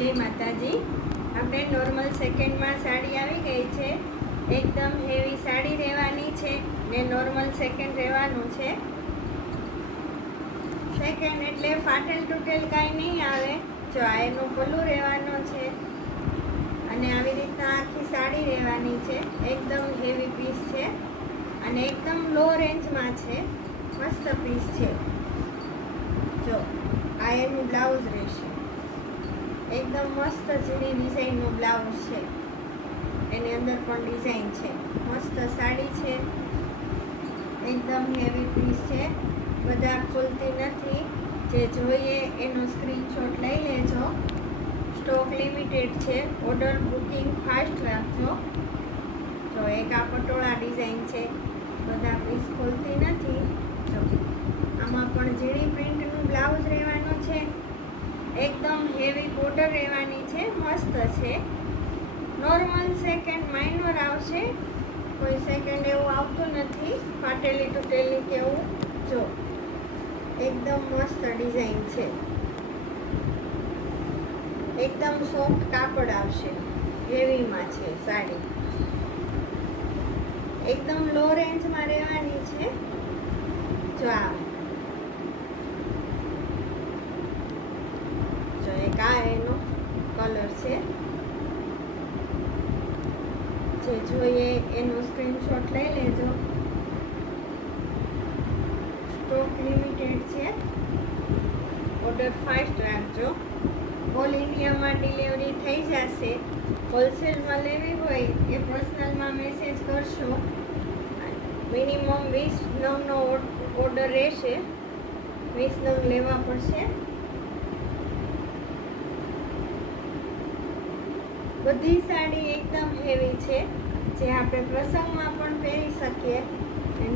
જય માતાજી। આપણે નોર્મલ સેકન્ડમાં સાડી આવી ગઈ છે। એકદમ હેવી સાડી રહેવાની છે ને નોર્મલ સેકન્ડ રહેવાનું છે। સેકન્ડ એટલે ફાટેલ તૂટેલ કાંઈ નહીં આવે। જો આ એનું પલ્લું રહેવાનો છે અને આવી રીતના આખી સાડી રહેવાની છે। એકદમ હેવી પીસ છે અને એકદમ લો રેન્જમાં છે। મસ્ત પીસ છે। જો આ એનું બ્લાઉઝ રહેશે। એકદમ મસ્ત ઝીણી ડિઝાઇનનું બ્લાઉઝ છે, એની અંદર પણ ડિઝાઇન છે। મસ્ત સાડી છે, એકદમ હેવી પીસ છે। બધા ખુલતી નથી। જે જોઈએ એનો સ્ક્રીનશોટ લઈ લેજો। સ્ટોક લિમિટેડ છે, ઓર્ડર બુકિંગ ફાસ્ટ રાખજો। જો એક આ પટોળા ડિઝાઇન છે, બધા પીસ ખુલતી નથી। જો આમાં પણ ઝીણી પ્રિન્ટનું બ્લાઉઝ રહેવાનું છે। એકદમ હેવી બોર્ડર રહેવાની છે, મસ્ત છે। નોર્મલ સેકન્ડ માઇનર આવશે, કોઈ સેકન્ડ એવું આવતું નથી ફાટેલી તૂટેલી કે એવું। જો એકદમ મસ્ત ડિઝાઇન છે, એકદમ સોફ્ટ કાપડ આવશે, હેવીમાં છે સાડી। એકદમ લો રેન્જમાં રહેવાની છે। જો આ એક આ એનો કલર છે। જે જોઈએ એનો સ્ક્રીનશોટ લઈ લેજો। સ્ટોક લિમિટેડ છે, ઓર્ડર ફાસ્ટ રાખજો। ઓલ ઇન્ડિયામાં ડિલિવરી થઈ જશે। હોલસેલમાં લેવી હોય એ પર્સનલમાં મેસેજ કરશો। મિનિમમ 20 નંગનો ઓર્ડર રહેશે, 20 નંગ લેવા પડશે। બધી સાડી એકદમ હેવી છે, જે આપણે પ્રસંગમાં પણ પહેરી શકીએ।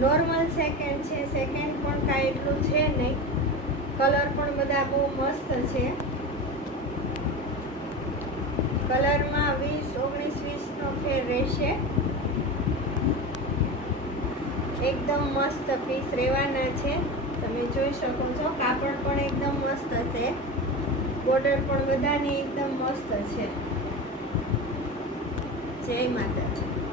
નોર્મલ સેકન્ડ છે, સેકન્ડ પણ કાંઈ એટલું છે નહીં। કલર પણ બધા બહુ મસ્ત છે। કલરમાં 20-19-20નો ફેર રહેશે। એકદમ મસ્ત પીસ રહેવાના છે, તમે જોઈ શકો છો। કાપડ પણ એકદમ મસ્ત છે, બોર્ડર પણ બધાની એકદમ મસ્ત છે। જય માતાજી।